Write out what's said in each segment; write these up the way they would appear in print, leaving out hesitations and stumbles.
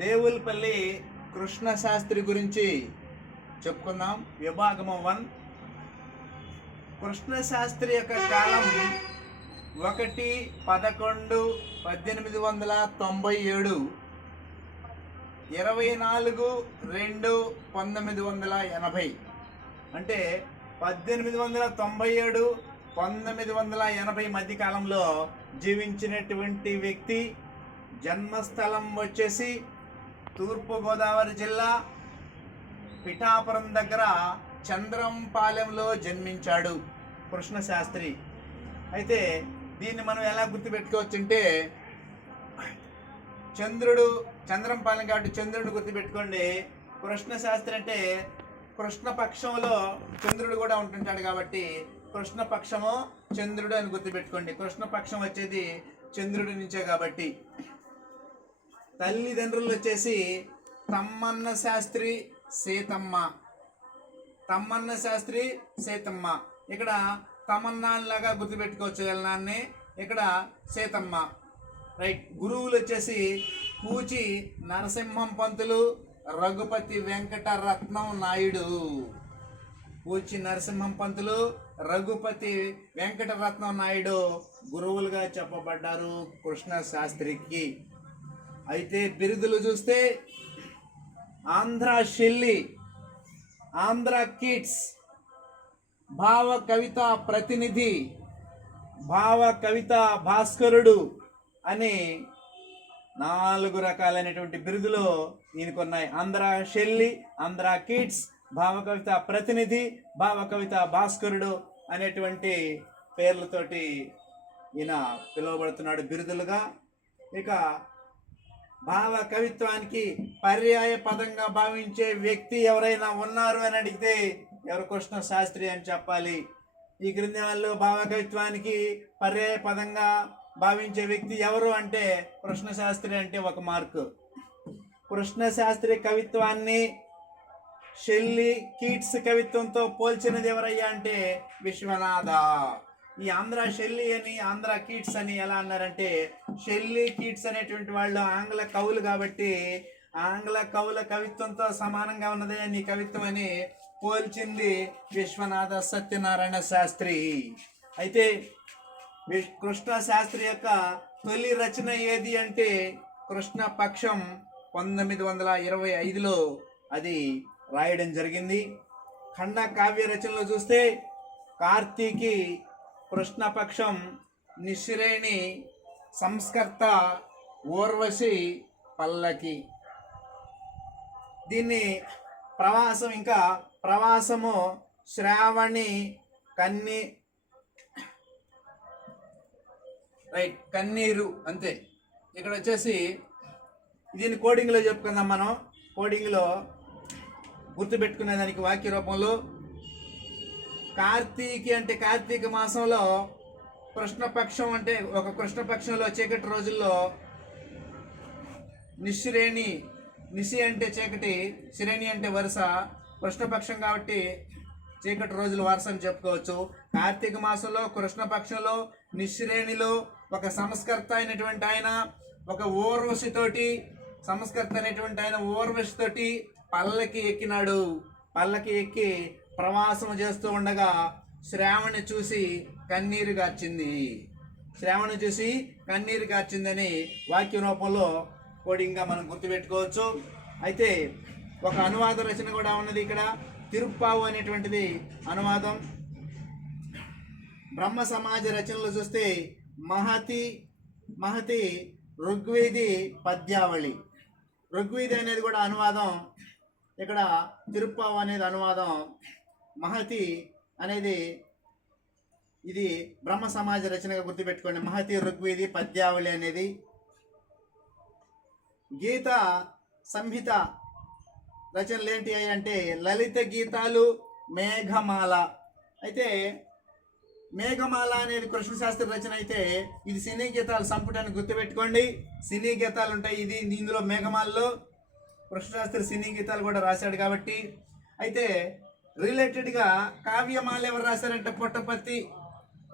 దేవులపల్లి కృష్ణ శాస్త్రి గురించి చెప్పుకుందాం. విభాగము 1. కృష్ణ శాస్త్రి యొక్క కాలం 1/11/1897, 24/2/1980. అంటే 1897 1980 మధ్య కాలంలో జీవించినటువంటి వ్యక్తి. జన్మస్థలం వచ్చేసి తూర్పుగోదావరి జిల్లా పిఠాపురం దగ్గర చంద్రంపాలెంలో జన్మించాడు కృష్ణ శాస్త్రి. అయితే దీన్ని మనం ఎలా గుర్తుపెట్టుకోవచ్చు అంటే, చంద్రంపాలెం కాబట్టి చంద్రుడు గుర్తుపెట్టుకోండి. కృష్ణ శాస్త్రి అంటే కృష్ణపక్షంలో చంద్రుడు కూడా ఉంటుంటాడు కాబట్టి కృష్ణపక్షము చంద్రుడు అని గుర్తుపెట్టుకోండి. కృష్ణపక్షం వచ్చేది చంద్రుడి నుంచే కాబట్టి. తల్లిదండ్రులు వచ్చేసి తమ్మన్న శాస్త్రి సీతమ్మ. ఇక్కడ తమన్నాలాగా గుర్తుపెట్టుకోవచ్చు వెళ్ళనాన్ని, ఇక్కడ సీతమ్మ. రైట్. గురువులు వచ్చేసి కూచి నరసింహం పంతులు, రఘుపతి వెంకటరత్నం నాయుడు. కూచి నరసింహం పంతులు, రఘుపతి వెంకటరత్నం నాయుడు గురువులుగా చెప్పబడ్డారు కృష్ణ శాస్త్రికి. అయితే బిరుదులు చూస్తే ఆంధ్ర షెల్లి, ఆంధ్ర కిడ్స్, భావ కవిత ప్రతినిధి, భావ కవిత భాస్కరుడు అని 4 రకాలైనటువంటి బిరుదులు ఈయనకున్నాయి. ఆంధ్ర షెల్లి, ఆంధ్ర కిడ్స్, భావ కవిత ప్రతినిధి, భావ కవిత భాస్కరుడు అనేటువంటి పేర్లతోటి ఈయన పిలువబడుతున్నాడు బిరుదులుగా. ఇక భావ కవిత్వానికి పర్యాయ పదంగా భావించే వ్యక్తి ఎవరైనా ఉన్నారు అని అడిగితే ఎవరు? కృష్ణ శాస్త్రి అని చెప్పాలి. ఈ క్రింది వాళ్ళు భావ కవిత్వానికి పర్యాయ పదంగా భావించే వ్యక్తి ఎవరు అంటే కృష్ణ శాస్త్రి అంటే 1 మార్కు. కృష్ణ శాస్త్రి కవిత్వాన్ని షెల్లి కీట్స్ కవిత్వంతో పోల్చినది ఎవరయ్యా అంటే విశ్వనాథ. ఈ ఆంధ్ర షెల్లి అని ఆంధ్ర కీట్స్ అని ఎలా అన్నారంటే, షెల్లి కీట్స్ అనేటువంటి వాళ్ళు ఆంగ్ల కవులు కాబట్టి ఆంగ్ల కవుల కవిత్వంతో సమానంగా ఉన్నదే నీ కవిత్వం అని పోల్చింది విశ్వనాథ సత్యనారాయణ శాస్త్రి. అయితే కృష్ణ శాస్త్రి యొక్క తొలి రచన ఏది అంటే కృష్ణ పక్షం 1925లో అది రాయడం జరిగింది. ఖండ కావ్య రచనలో చూస్తే కార్తీకి, కృష్ణపక్షం, నిశ్రేణి, సంస్కర్త, ఊర్వశి, పల్లకి. దీన్ని ప్రవాసము, శ్రావణి, కన్నీరు అంతే. ఇక్కడ వచ్చేసి దీన్ని కోడింగ్లో చెప్పుకుందాం. మనం కోడింగ్లో గుర్తుపెట్టుకునే దానికి వాక్య రూపంలో కార్తీకి అంటే కార్తీక మాసంలో, కృష్ణపక్షం అంటే ఒక కృష్ణపక్షంలో చీకటి రోజుల్లో, నిశ్రేణి, నిశి అంటే చీకటి, శ్రేణి అంటే వరుస, కృష్ణపక్షం కాబట్టి చీకటి రోజులు వరుస అని చెప్పుకోవచ్చు. కార్తీక మాసంలో, కృష్ణపక్షంలో, నిశ్రేణిలో ఒక సంస్కర్త అయినటువంటి ఆయన ఒక ఊర్వశితోటి, సంస్కర్త అనేటువంటి ఆయన ఊర్వశితోటి పల్లకి ఎక్కినాడు. పల్లకి ఎక్కి ప్రవాసము చేస్తూ ఉండగా శ్రావణి చూసి కన్నీరు కార్చిందని వాక్య రూపంలో కోడింగ్గా మనం గుర్తుపెట్టుకోవచ్చు. అయితే ఒక అనువాద రచన కూడా ఉన్నది ఇక్కడ. తిరుప్పావు అనేటువంటిది అనువాదం. బ్రహ్మ సమాజ రచనలు చూస్తే మహతి ఋగ్వేది పద్యావళి. ఋగ్వేది అనేది కూడా అనువాదం. ఇక్కడ తిరుప్పావు అనేది అనువాదం. మహతి అనేది ఇది బ్రహ్మ సమాజ రచనగా గుర్తుపెట్టుకోండి. మహతి ఋగ్వేది పద్యావళి అనేది. గీత సంహిత రచనలు ఏంటి అంటే లలిత గీతాలు, మేఘమాల. అయితే మేఘమాల అనేది కృష్ణ శాస్త్రి రచన అయితే ఇది సినీ గీతాలు సంపుటాన్ని గుర్తుపెట్టుకోండి. సినీ గీతాలు ఉంటాయి ఇందులో మేఘమాలలో కృష్ణశాస్త్రి సినీ గీతాలు కూడా రాశాడు కాబట్టి. అయితే రిలేటెడ్గా కావ్యమాల ఎవరు రాశారంటే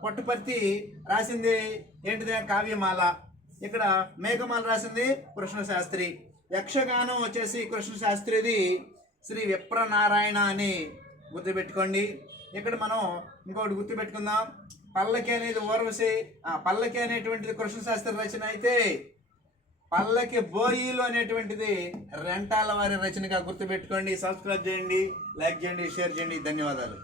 పుట్టపర్తి రాసింది ఏంటిది? కావ్యమాల. ఇక్కడ మేఘమాల రాసింది కృష్ణ శాస్త్రి. యక్షగానం వచ్చేసి కృష్ణ శాస్త్రిది శ్రీ విప్రనారాయణ అని గుర్తుపెట్టుకోండి. ఇక్కడ మనం ఇంకోటి గుర్తుపెట్టుకుందాం. పల్లకి అనేది ఊర్వశి, పల్లకి అనేటువంటిది కృష్ణ శాస్త్రి రచన అయితే పల్లకి బోయిలు అనేటువంటిది రెంటాల వారి రచనగా గుర్తుపెట్టుకోండి. సబ్స్క్రైబ్ చేయండి, లైక్ చేయండి, షేర్ చేయండి. ధన్యవాదాలు.